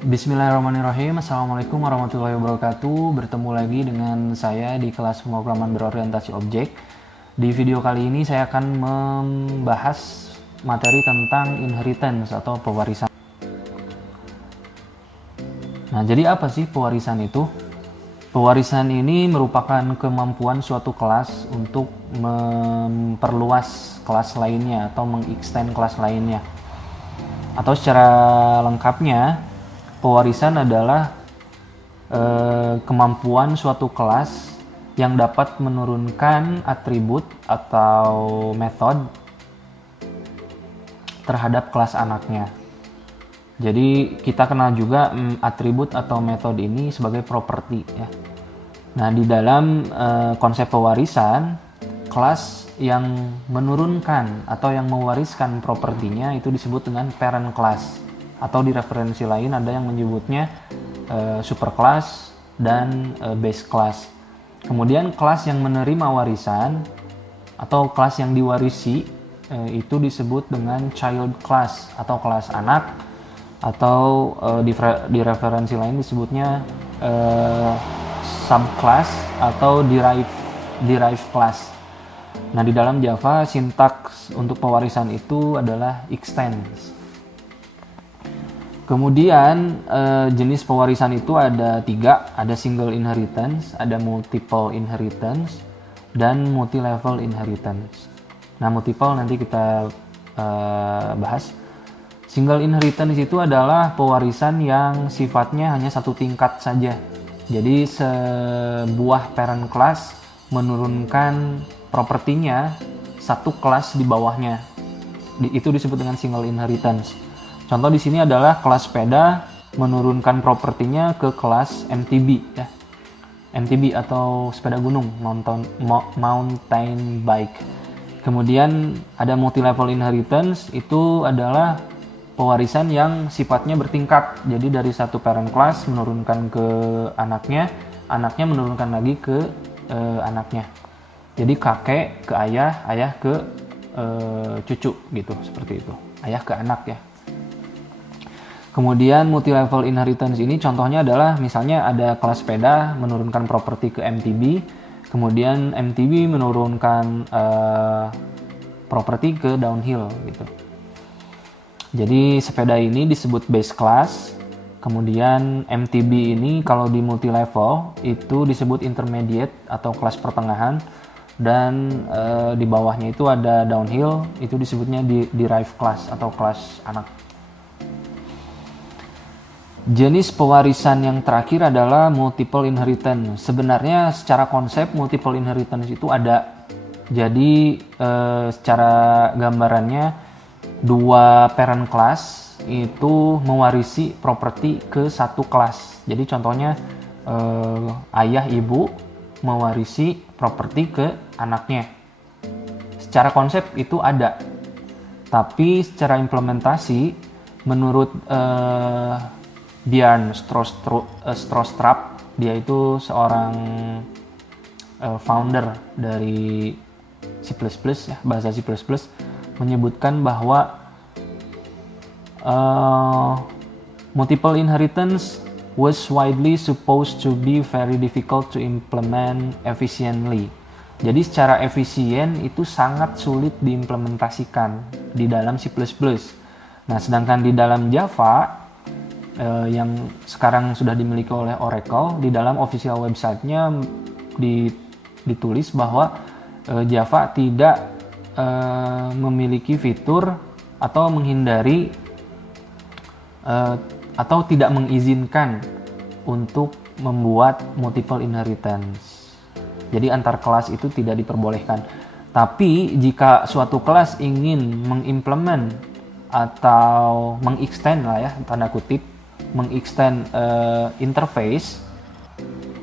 Bismillahirrahmanirrahim. Assalamualaikum warahmatullahi wabarakatuh. Bertemu lagi dengan saya di kelas pemrograman berorientasi objek. Di video kali ini saya akan membahas materi tentang inheritance atau pewarisan. Nah, jadi apa sih pewarisan itu? Pewarisan ini merupakan kemampuan suatu kelas untuk memperluas kelas lainnya atau mengextend kelas lainnya. Atau secara lengkapnya, pewarisan adalah kemampuan suatu kelas yang dapat menurunkan atribut atau metode terhadap kelas anaknya. Jadi kita kenal juga atribut atau metode ini sebagai properti ya. Nah, di dalam konsep pewarisan, kelas yang menurunkan atau yang mewariskan propertinya itu disebut dengan parent class. Atau di referensi lain ada yang menyebutnya superclass dan base class. Kemudian kelas yang menerima warisan atau kelas yang diwarisi itu disebut dengan child class atau kelas anak, atau di referensi lain disebutnya subclass atau derived class. Nah, di dalam Java sintaks untuk pewarisan itu adalah extends. Kemudian jenis pewarisan itu ada 3, ada single inheritance, ada multiple inheritance, dan multi-level inheritance. Nah, multiple nanti kita bahas. Single inheritance itu adalah pewarisan yang sifatnya hanya satu tingkat saja. Jadi sebuah parent class menurunkan propertinya satu kelas di bawahnya. Itu disebut dengan single inheritance. Contoh di sini adalah kelas sepeda menurunkan propertinya ke kelas MTB ya. MTB atau sepeda gunung, mountain bike. Kemudian ada multi-level inheritance, itu adalah pewarisan yang sifatnya bertingkat. Jadi dari satu parent class menurunkan ke anaknya, anaknya menurunkan lagi ke anaknya. Jadi kakek ke ayah, ayah ke cucu gitu, seperti itu. Ayah ke anak ya. Kemudian multi-level inheritance ini contohnya adalah misalnya ada kelas sepeda menurunkan properti ke MTB, kemudian MTB menurunkan properti ke downhill gitu. Jadi sepeda ini disebut base class, kemudian MTB ini kalau di multi-level itu disebut intermediate atau kelas pertengahan, dan di bawahnya itu ada downhill, itu disebutnya derived class atau kelas anak. Jenis pewarisan yang terakhir adalah multiple inheritance. Sebenarnya secara konsep multiple inheritance itu ada. Jadi secara gambarannya dua parent class itu mewarisi properti ke satu kelas. Jadi contohnya ayah ibu mewarisi properti ke anaknya. Secara konsep itu ada. Tapi secara implementasi menurut Björn Strostrup, dia itu seorang founder dari C++ ya, bahasa C++, menyebutkan bahwa multiple inheritance was widely supposed to be very difficult to implement efficiently. Jadi secara efisien itu sangat sulit diimplementasikan di dalam C++. Nah, sedangkan di dalam Java yang sekarang sudah dimiliki oleh Oracle, di dalam official website-nya ditulis bahwa Java tidak memiliki fitur atau menghindari atau tidak mengizinkan untuk membuat multiple inheritance. Jadi antar kelas itu tidak diperbolehkan. Tapi jika suatu kelas ingin mengimplement atau mengextend lah ya, tanda kutip, mengextend interface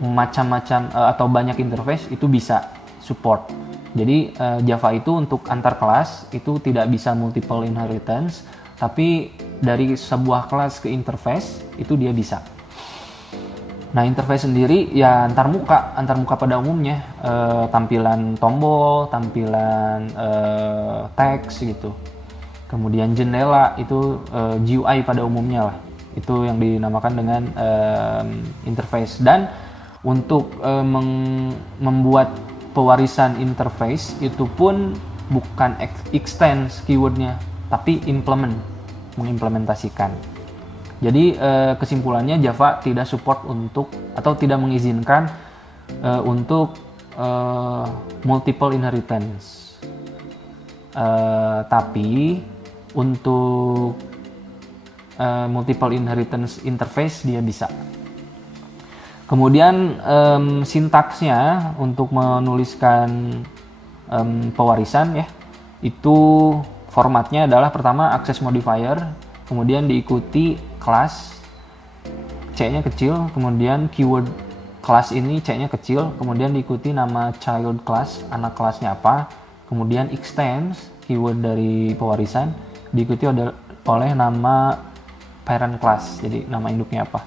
macam-macam atau banyak interface, itu bisa support. Jadi Java itu untuk antar kelas itu tidak bisa multiple inheritance, tapi dari sebuah kelas ke interface itu dia bisa. Nah, interface sendiri ya antar muka pada umumnya, tampilan tombol, tampilan teks gitu. Kemudian jendela itu GUI pada umumnya lah. Itu yang dinamakan dengan interface. Dan untuk membuat pewarisan interface itu pun bukan extend keywordnya, tapi mengimplementasikan. Jadi kesimpulannya Java tidak support untuk atau tidak mengizinkan untuk multiple inheritance. Tapi untuk multiple inheritance interface dia bisa. Kemudian sintaksnya untuk menuliskan pewarisan ya, itu formatnya adalah pertama access modifier, kemudian diikuti class, C-nya kecil, kemudian keyword class ini C-nya kecil, kemudian diikuti nama child class, anak kelasnya apa, kemudian extends, keyword dari pewarisan, diikuti oleh nama parent class, jadi nama induknya apa.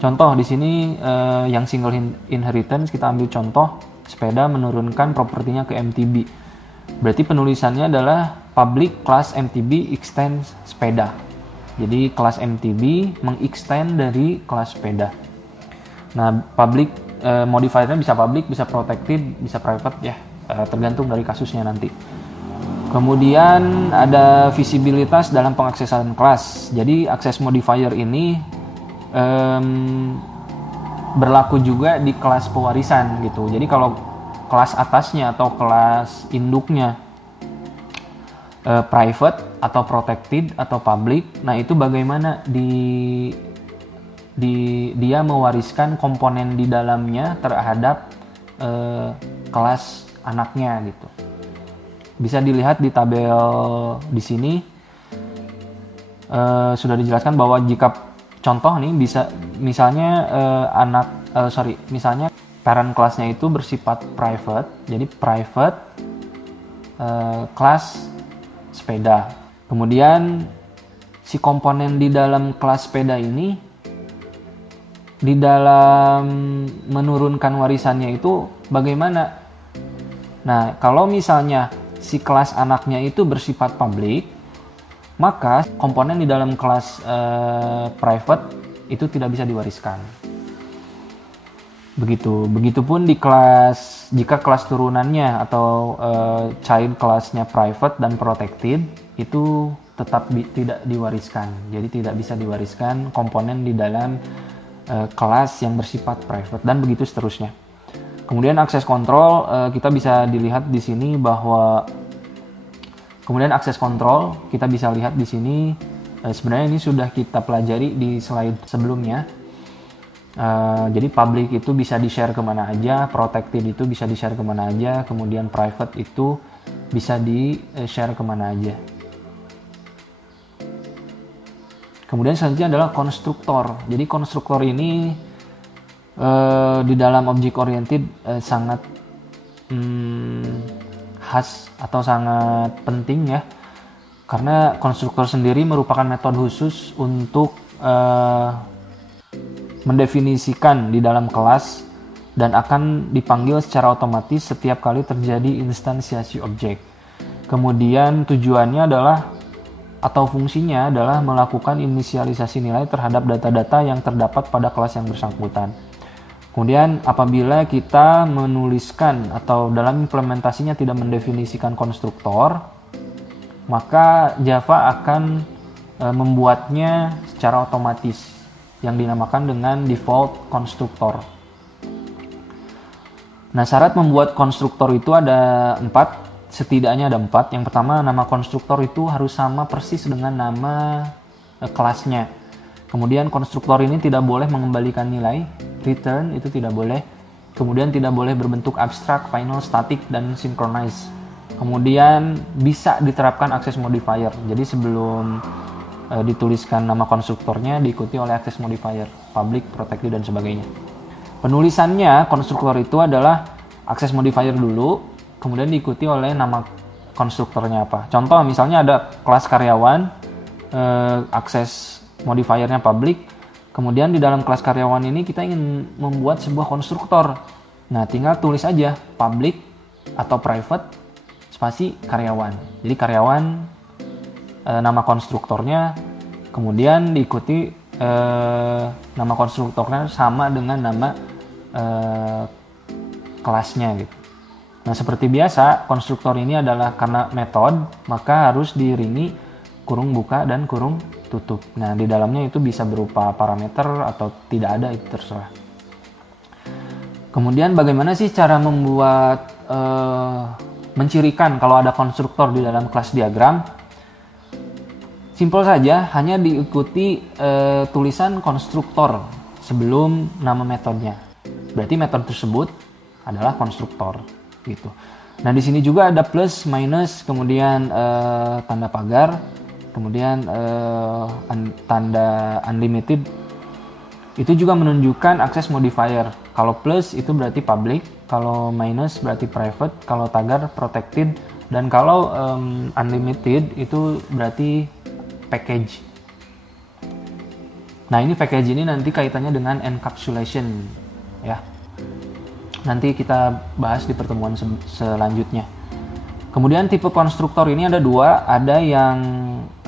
Contoh di sini yang single inheritance, kita ambil contoh sepeda menurunkan propertinya ke MTB. Berarti penulisannya adalah public class MTB extends sepeda. Jadi kelas MTB mengextend dari kelas sepeda. Nah, public modifiernya bisa public, bisa protected, bisa private ya, tergantung dari kasusnya nanti. Kemudian ada visibilitas dalam pengaksesan kelas. Jadi access modifier ini berlaku juga di kelas pewarisan gitu. Jadi kalau kelas atasnya atau kelas induknya private atau protected atau public, nah itu bagaimana dia mewariskan komponen di dalamnya terhadap kelas anaknya gitu. Bisa dilihat di tabel di sini sudah dijelaskan bahwa jika contoh nih bisa misalnya misalnya parent kelasnya itu bersifat private, jadi private kelas sepeda. Kemudian si komponen di dalam kelas sepeda ini di dalam menurunkan warisannya itu bagaimana? Nah, kalau misalnya si kelas anaknya itu bersifat public, maka komponen di dalam kelas private itu tidak bisa diwariskan. Begitupun di kelas, jika kelas turunannya atau child kelasnya private dan protected itu tetap tidak diwariskan. Jadi tidak bisa diwariskan komponen di dalam kelas yang bersifat private dan begitu seterusnya. Kemudian akses kontrol kita bisa dilihat di sini bahwa kemudian akses kontrol kita bisa lihat di sini sebenarnya ini sudah kita pelajari di slide sebelumnya. Jadi public itu bisa di-share kemana aja, protected itu bisa di-share kemana aja, kemudian private itu bisa di-share kemana aja. Kemudian selanjutnya adalah konstruktor. Jadi konstruktor ini di dalam object oriented sangat khas atau sangat penting ya, karena konstruktor sendiri merupakan metode khusus untuk mendefinisikan di dalam kelas dan akan dipanggil secara otomatis setiap kali terjadi instansiasi objek. Kemudian tujuannya adalah atau fungsinya adalah melakukan inisialisasi nilai terhadap data-data yang terdapat pada kelas yang bersangkutan. Kemudian apabila kita menuliskan atau dalam implementasinya tidak mendefinisikan konstruktor, maka Java akan membuatnya secara otomatis yang dinamakan dengan default konstruktor. Nah, syarat membuat konstruktor itu ada 4, setidaknya ada 4. Yang pertama, nama konstruktor itu harus sama persis dengan nama kelasnya. Kemudian konstruktor ini tidak boleh mengembalikan nilai, return itu tidak boleh. Kemudian tidak boleh berbentuk abstrak, final, static, dan synchronize. Kemudian bisa diterapkan access modifier. Jadi sebelum dituliskan nama konstruktornya diikuti oleh access modifier, public, protected, dan sebagainya. Penulisannya konstruktor itu adalah access modifier dulu, kemudian diikuti oleh nama konstruktornya apa. Contoh misalnya ada kelas karyawan, access modifiernya public, kemudian di dalam kelas karyawan ini kita ingin membuat sebuah konstruktor. Nah, tinggal tulis aja public atau private spasi karyawan. Jadi karyawan nama konstruktornya, kemudian diikuti nama konstruktornya sama dengan nama eh, kelasnya gitu. Nah, seperti biasa, konstruktor ini adalah karena metode, maka harus diiringi kurung buka dan kurung tutup. Nah, di dalamnya itu bisa berupa parameter atau tidak ada, itu terserah. Kemudian bagaimana sih cara membuat mencirikan kalau ada konstruktor di dalam kelas diagram? Simpel saja, hanya diikuti tulisan konstruktor sebelum nama metodenya. Berarti metode tersebut adalah konstruktor gitu. Nah, di sini juga ada plus, minus, kemudian tanda pagar, kemudian tanda unlimited. Itu juga menunjukkan akses modifier. Kalau plus itu berarti public, kalau minus berarti private, kalau tagar protected, dan kalau unlimited itu berarti package. Nah, ini package ini nanti kaitannya dengan encapsulation ya. Nanti kita bahas di pertemuan selanjutnya. Kemudian tipe konstruktor ini ada dua, ada yang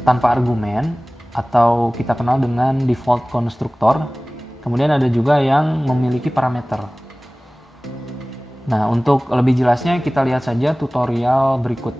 tanpa argumen atau kita kenal dengan default konstruktor. Kemudian ada juga yang memiliki parameter. Nah, untuk lebih jelasnya kita lihat saja tutorial berikut.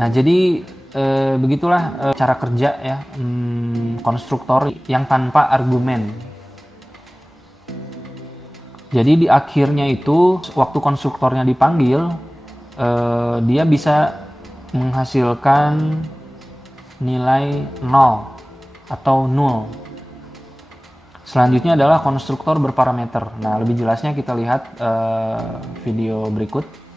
Nah, jadi begitulah cara kerja ya konstruktor yang tanpa argumen. Jadi di akhirnya itu waktu konstruktornya dipanggil, dia bisa menghasilkan nilai 0 atau 0. Selanjutnya adalah konstruktor berparameter. Nah, lebih jelasnya kita lihat video berikut.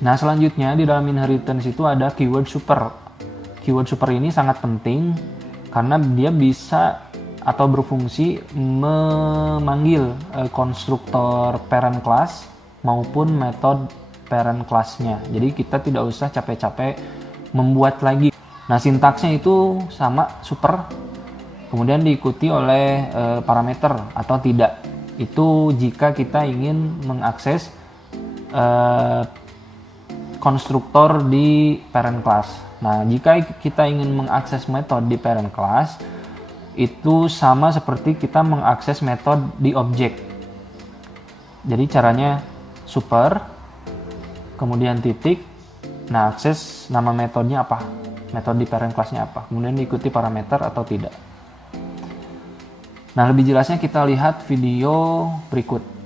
Nah, selanjutnya di dalam inheritance itu ada keyword super. Keyword super ini sangat penting karena dia bisa atau berfungsi memanggil konstruktor parent class maupun metode parent class-nya. Jadi kita tidak usah capek-capek membuat lagi. Nah, sintaksnya itu sama super, kemudian diikuti oleh parameter atau tidak. Itu jika kita ingin mengakses eh, konstruktor di parent class. Nah, jika kita ingin mengakses metode di parent class, itu sama seperti kita mengakses metode di objek. Jadi caranya super, kemudian titik, nah akses nama metodenya apa, metode di parent classnya apa, kemudian diikuti parameter atau tidak. Nah, lebih jelasnya kita lihat video berikut.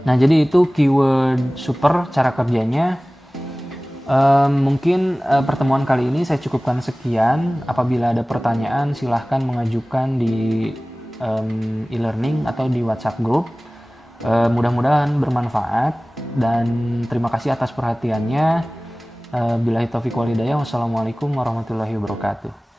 Nah, jadi itu keyword super cara kerjanya. Mungkin pertemuan kali ini saya cukupkan sekian. Apabila ada pertanyaan, silahkan mengajukan di e-learning atau di WhatsApp group. Mudah-mudahan bermanfaat dan terima kasih atas perhatiannya. Billahi taufiq walhidayah. Wassalamualaikum warahmatullahi wabarakatuh.